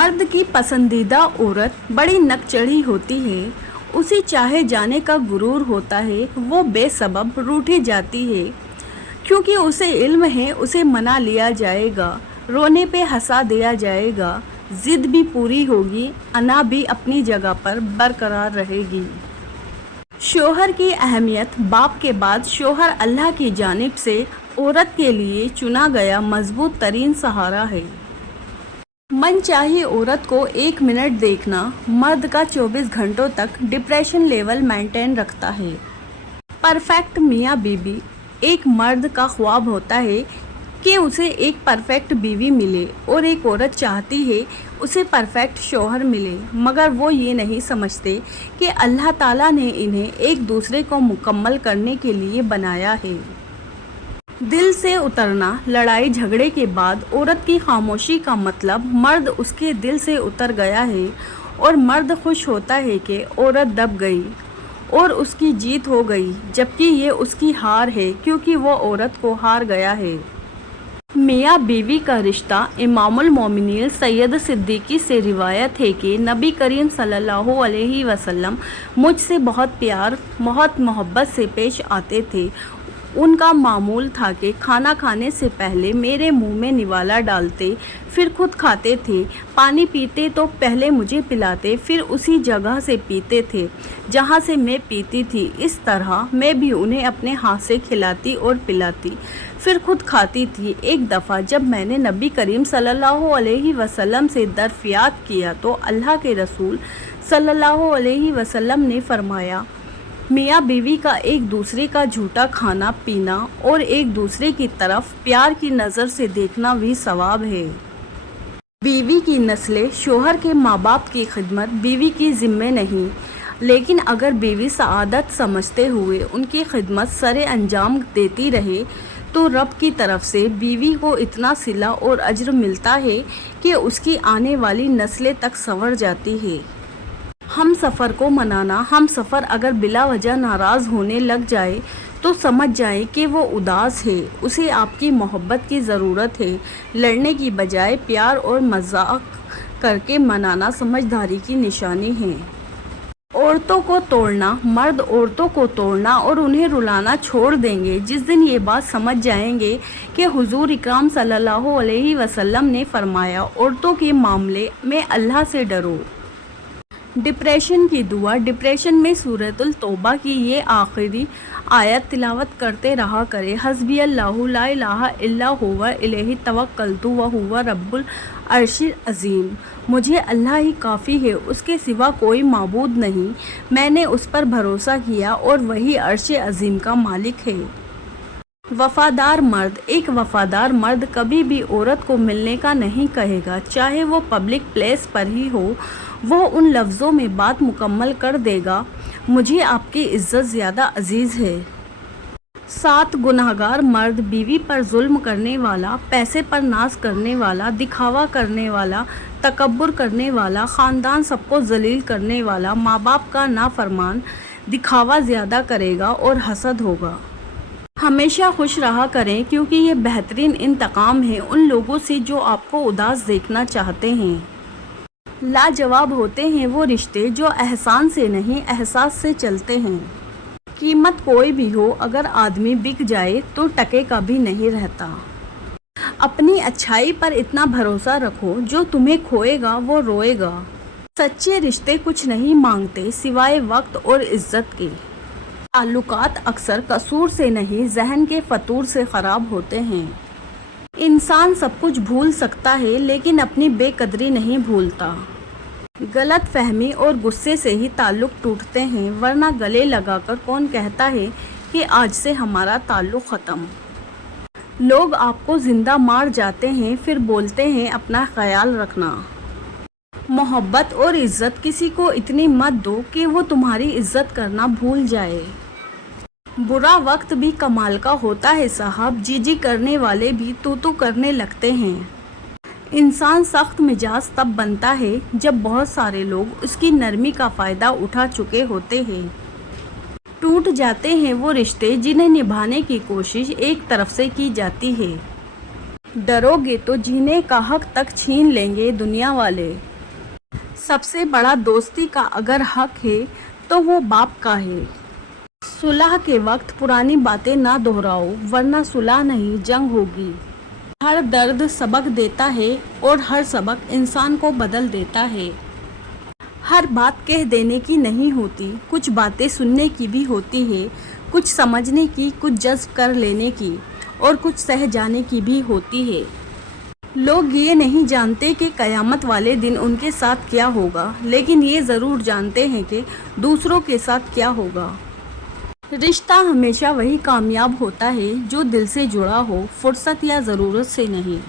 मर्द की पसंदीदा औरत बड़ी नकचढ़ी होती है। उसे चाहे जाने का गुरूर होता है। वो बेसबब रूठी जाती है क्योंकि उसे इल्म है उसे मना लिया जाएगा, रोने पे हंसा दिया जाएगा, जिद भी पूरी होगी, अना भी अपनी जगह पर बरकरार रहेगी। शोहर की अहमियत बाप के बाद शोहर अल्लाह की जानिब से औरत के लिए चुना गया मजबूत तरीन सहारा है। मनचाही औरत को 1 मिनट देखना मर्द का 24 घंटों तक डिप्रेशन लेवल मेंटेन रखता है। परफेक्ट मियाँ बीवी एक मर्द का ख्वाब होता है कि उसे एक परफेक्ट बीवी मिले और एक औरत चाहती है उसे परफेक्ट शौहर मिले, मगर वो ये नहीं समझते कि अल्लाह ताला ने इन्हें एक दूसरे को मुकम्मल करने के लिए बनाया है। दिल से उतरना लड़ाई झगड़े के बाद औरत की खामोशी का मतलब मर्द उसके दिल से उतर गया है और मर्द खुश होता है कि औरत दब गई और उसकी जीत हो गई, जबकि ये उसकी हार है क्योंकि वो औरत को हार गया है। मियाँ बीवी का रिश्ता इमामुल मोमिनीन सैयद सिद्दीकी से रिवायत है कि नबी करीम सल्लल्लाहु अलैहि वसल्लम मुझसे बहुत प्यार बहुत मोहब्बत से पेश आते थे। उनका मामूल था कि खाना खाने से पहले मेरे मुंह में निवाला डालते, फिर खुद खाते थे। पानी पीते तो पहले मुझे पिलाते, फिर उसी जगह से पीते थे जहाँ से मैं पीती थी। इस तरह मैं भी उन्हें अपने हाथ से खिलाती और पिलाती, फिर खुद खाती थी। एक दफ़ा जब मैंने नबी करीम सल्लल्लाहु अलैहि वसल्लम से दरफ़ियात किया तो अल्लाह के रसूल सल्लल्लाहु अलैहि वसल्लम ने फरमाया, मियाँ बीवी का एक दूसरे का झूठा खाना पीना और एक दूसरे की तरफ प्यार की नज़र से देखना भी सवाब है। बीवी की नस्लें शोहर के माँ बाप की खिदमत बीवी की ज़िम्मे नहीं, लेकिन अगर बीवी सआदत समझते हुए उनकी खिदमत सरे अंजाम देती रहे तो रब की तरफ से बीवी को इतना सिला और अज्र मिलता है कि उसकी आने वाली नस्लें तक संवर जाती है। हम सफ़र को मनाना, हम सफ़र अगर बिला वजह नाराज़ होने लग जाए तो समझ जाए कि वो उदास है, उसे आपकी मोहब्बत की ज़रूरत है। लड़ने की बजाय प्यार और मजाक करके मनाना समझदारी की निशानी है। औरतों को तोड़ना, मर्द औरतों को तोड़ना और उन्हें रुलाना छोड़ देंगे जिस दिन ये बात समझ जाएंगे कि हुजूर इकराम सल्लल्लाहु अलैहि वसल्लम ने फरमाया, औरतों के मामले में अल्लाह से डरो। डिप्रेशन की दुआ। डिप्रेशन में सूरतुल तौबा की ये आखिरी आयत तिलावत करते रहा करे, हस्बी अल्लाहु ला इलाहा इल्ला हुवा इलैहि तवक्कलतु व हुवा रब्बुल अर्शिल अज़ीम। मुझे अल्लाह ही काफ़ी है, उसके सिवा कोई माबूद नहीं। मैंने उस पर भरोसा किया और वही अर्श अज़ीम का मालिक है। वफ़ादार मर्द। एक वफ़ादार मर्द कभी भी औरत को मिलने का नहीं कहेगा, चाहे वो पब्लिक प्लेस पर ही हो। वो उन लफ्ज़ों में बात मुकम्मल कर देगा, मुझे आपकी इज़्ज़त ज़्यादा अजीज़ है। 7 गुनाहगार मर्द। बीवी पर जुल्म करने वाला, पैसे पर नाज करने वाला, दिखावा करने वाला, तकब्बुर करने वाला, ख़ानदान सबको जलील करने वाला, माँ बाप का नाफरमान, दिखावा ज़्यादा करेगा और हसद होगा। हमेशा खुश रहा करें क्योंकि ये बेहतरीन इंतकाम है उन लोगों से जो आपको उदास देखना चाहते हैं। लाजवाब होते हैं वो रिश्ते जो एहसान से नहीं एहसास से चलते हैं। कीमत कोई भी हो, अगर आदमी बिक जाए तो टके का भी नहीं रहता। अपनी अच्छाई पर इतना भरोसा रखो, जो तुम्हें खोएगा वो रोएगा। सच्चे रिश्ते कुछ नहीं मांगते सिवाय वक्त और इज्जत के। ताल्लुकात अक्सर कसूर से नहीं जहन के फतूर से ख़राब होते हैं। इंसान सब कुछ भूल सकता है लेकिन अपनी बेकदरी नहीं भूलता। गलत फहमी और गुस्से से ही ताल्लुक़ टूटते हैं, वरना गले लगाकर कौन कहता है कि आज से हमारा ताल्लुक़ ख़त्म। लोग आपको ज़िंदा मार जाते हैं फिर बोलते हैं अपना ख्याल रखना। मोहब्बत और इज़्ज़त किसी को इतनी मत दो कि वो तुम्हारी इज़्ज़त करना भूल जाए। बुरा वक्त भी कमाल का होता है साहब, जीजी करने वाले भी तू करने लगते हैं। इंसान सख्त मिजाज तब बनता है जब बहुत सारे लोग उसकी नरमी का फ़ायदा उठा चुके होते हैं। टूट जाते हैं वो रिश्ते जिन्हें निभाने की कोशिश एक तरफ से की जाती है। डरोगे तो जीने का हक तक छीन लेंगे दुनिया वाले। سب سے بڑا دوستی کا اگر حق ہے تو وہ باپ کا ہے۔ صلح کے وقت پرانی باتیں نہ دہراؤ ورنہ صلح نہیں جنگ ہوگی۔ ہر درد سبق دیتا ہے اور ہر سبق انسان کو بدل دیتا ہے۔ ہر بات کہہ دینے کی نہیں ہوتی، کچھ باتیں سننے کی بھی ہوتی ہے، کچھ سمجھنے کی، کچھ جذب کر لینے کی اور کچھ سہ جانے کی بھی ہوتی ہے۔ لوگ یہ نہیں جانتے کہ قیامت والے دن ان کے ساتھ کیا ہوگا، لیکن یہ ضرور جانتے ہیں کہ دوسروں کے ساتھ کیا ہوگا۔ رشتہ ہمیشہ وہی کامیاب ہوتا ہے جو دل سے جڑا ہو، فرصت یا ضرورت سے نہیں۔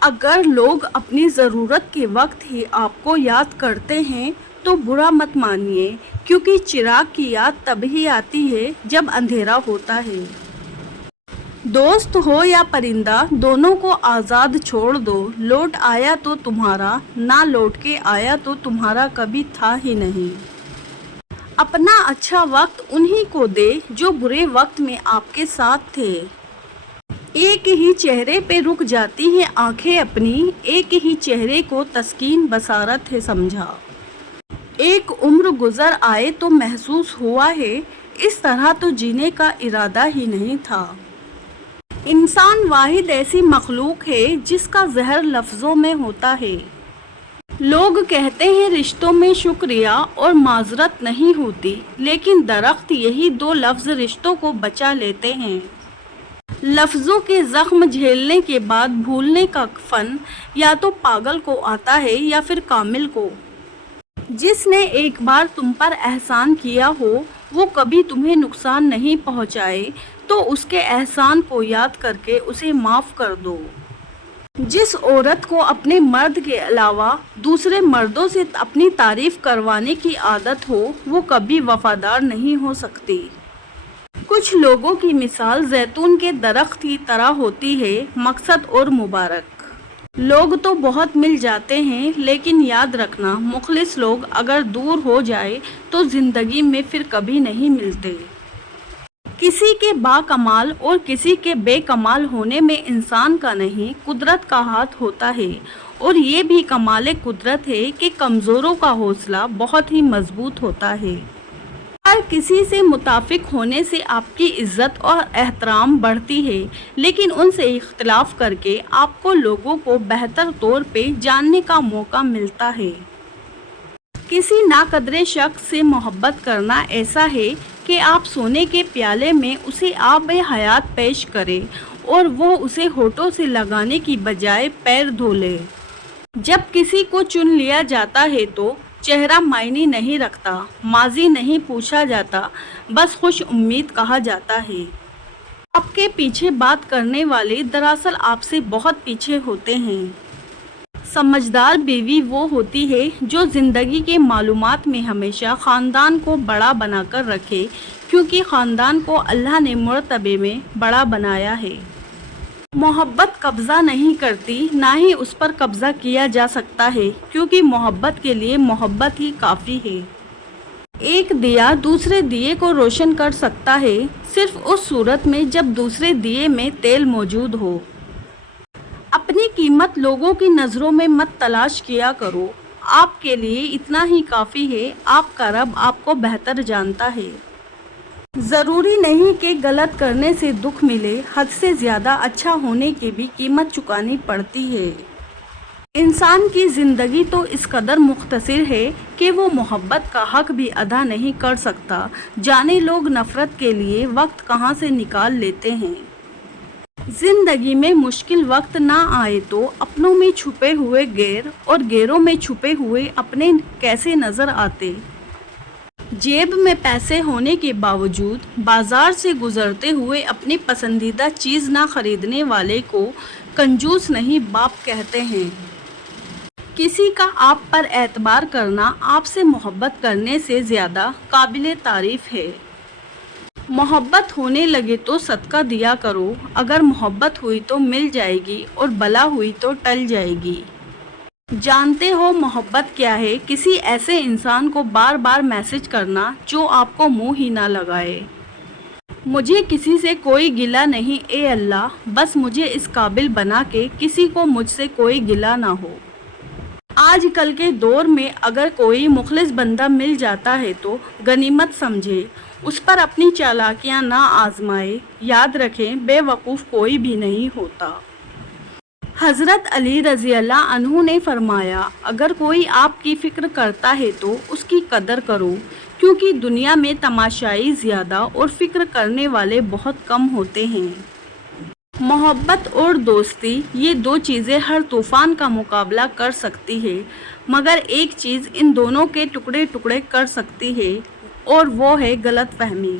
اگر لوگ اپنی ضرورت کے وقت ہی آپ کو یاد کرتے ہیں تو برا مت مانیے، کیونکہ چراغ کی یاد تب ہی آتی ہے جب اندھیرا ہوتا ہے۔ دوست ہو یا پرندہ، دونوں کو آزاد چھوڑ دو، لوٹ آیا تو تمہارا، نہ لوٹ کے آیا تو تمہارا کبھی تھا ہی نہیں۔ اپنا اچھا وقت انہی کو دے جو برے وقت میں آپ کے ساتھ تھے۔ ایک ہی چہرے پہ رک جاتی ہیں آنکھیں اپنی، ایک ہی چہرے کو تسکین بصارت ہے سمجھا۔ ایک عمر گزر آئے تو محسوس ہوا ہے، اس طرح تو جینے کا ارادہ ہی نہیں تھا۔ انسان واحد ایسی مخلوق ہے جس کا زہر لفظوں میں ہوتا ہے۔ لوگ کہتے ہیں رشتوں میں شکریہ اور معذرت نہیں ہوتی، لیکن درخت یہی دو لفظ رشتوں کو بچا لیتے ہیں۔ لفظوں کے زخم جھیلنے کے بعد بھولنے کا فن یا تو پاگل کو آتا ہے یا پھر کامل کو۔ جس نے ایک بار تم پر احسان کیا ہو، وہ کبھی تمہیں نقصان نہیں پہنچائے تو اس کے احسان کو یاد کر کے اسے معاف کر دو۔ جس عورت کو اپنے مرد کے علاوہ دوسرے مردوں سے اپنی تعریف کروانے کی عادت ہو، وہ کبھی وفادار نہیں ہو سکتی۔ کچھ لوگوں کی مثال زیتون کے درخت کی طرح ہوتی ہے، مقصد اور مبارک۔ لوگ تو بہت مل جاتے ہیں، لیکن یاد رکھنا مخلص لوگ اگر دور ہو جائے تو زندگی میں پھر کبھی نہیں ملتے۔ کسی کے با کمال اور کسی کے بے کمال ہونے میں انسان کا نہیں، قدرت کا ہاتھ ہوتا ہے، اور یہ بھی کمال قدرت ہے کہ کمزوروں کا حوصلہ بہت ہی مضبوط ہوتا ہے۔ ہر کسی سے متفق ہونے سے آپ کی عزت اور احترام بڑھتی ہے، لیکن ان سے اختلاف کر کے آپ کو لوگوں کو بہتر طور پہ جاننے کا موقع ملتا ہے۔ کسی ناقدر شخص سے محبت کرنا ایسا ہے کہ آپ سونے کے پیالے میں اسے آب حیات پیش کریں اور وہ اسے ہونٹوں سے لگانے کی بجائے پیر دھو لے۔ جب کسی کو چن لیا جاتا ہے تو چہرہ معنی نہیں رکھتا، ماضی نہیں پوچھا جاتا، بس خوش امید کہا جاتا ہے۔ آپ کے پیچھے بات کرنے والے دراصل آپ سے بہت پیچھے ہوتے ہیں۔ سمجھدار بیوی وہ ہوتی ہے جو زندگی کے معلومات میں ہمیشہ خاندان کو بڑا بنا کر رکھے، کیونکہ خاندان کو اللہ نے مرتبے میں بڑا بنایا ہے۔ محبت قبضہ نہیں کرتی، نہ ہی اس پر قبضہ کیا جا سکتا ہے، کیونکہ محبت کے لیے محبت ہی کافی ہے۔ ایک دیا دوسرے دیے کو روشن کر سکتا ہے، صرف اس صورت میں جب دوسرے دیے میں تیل موجود ہو۔ اپنی قیمت لوگوں کی نظروں میں مت تلاش کیا کرو، آپ کے لیے اتنا ہی کافی ہے، آپ کا رب آپ کو بہتر جانتا ہے۔ ضروری نہیں کہ غلط کرنے سے دکھ ملے، حد سے زیادہ اچھا ہونے کی بھی قیمت چکانی پڑتی ہے۔ انسان کی زندگی تو اس قدر مختصر ہے کہ وہ محبت کا حق بھی ادا نہیں کر سکتا، جانے لوگ نفرت کے لیے وقت کہاں سے نکال لیتے ہیں۔ زندگی میں مشکل وقت نہ آئے تو اپنوں میں چھپے ہوئے غیر اور غیروں میں چھپے ہوئے اپنے کیسے نظر آتے۔ جیب میں پیسے ہونے کے باوجود بازار سے گزرتے ہوئے اپنی پسندیدہ چیز نہ خریدنے والے کو کنجوس نہیں باپ کہتے ہیں۔ کسی کا آپ پر اعتبار کرنا آپ سے محبت کرنے سے زیادہ قابل تعریف ہے۔ محبت ہونے لگے تو صدقہ دیا کرو، اگر محبت ہوئی تو مل جائے گی اور بلا ہوئی تو ٹل جائے گی۔ جانتے ہو محبت کیا ہے؟ کسی ایسے انسان کو بار بار میسج کرنا جو آپ کو منہ ہی نہ لگائے۔ مجھے کسی سے کوئی گلہ نہیں اے اللہ، بس مجھے اس قابل بنا کہ کسی کو مجھ سے کوئی گلہ نہ ہو۔ آج کل کے دور میں اگر کوئی مخلص بندہ مل جاتا ہے تو غنیمت سمجھے، اس پر اپنی چالاکیاں نہ آزمائے۔ یاد رکھیں، بے وقوف کوئی بھی نہیں ہوتا۔ حضرت علی رضی اللہ عنہ نے فرمایا، اگر کوئی آپ کی فکر کرتا ہے تو اس کی قدر کرو، کیونکہ دنیا میں تماشائی زیادہ اور فکر کرنے والے بہت کم ہوتے ہیں۔ محبت اور دوستی، یہ دو چیزیں ہر طوفان کا مقابلہ کر سکتی ہے، مگر ایک چیز ان دونوں کے ٹکڑے ٹکڑے کر سکتی ہے اور وہ ہے غلط فہمی۔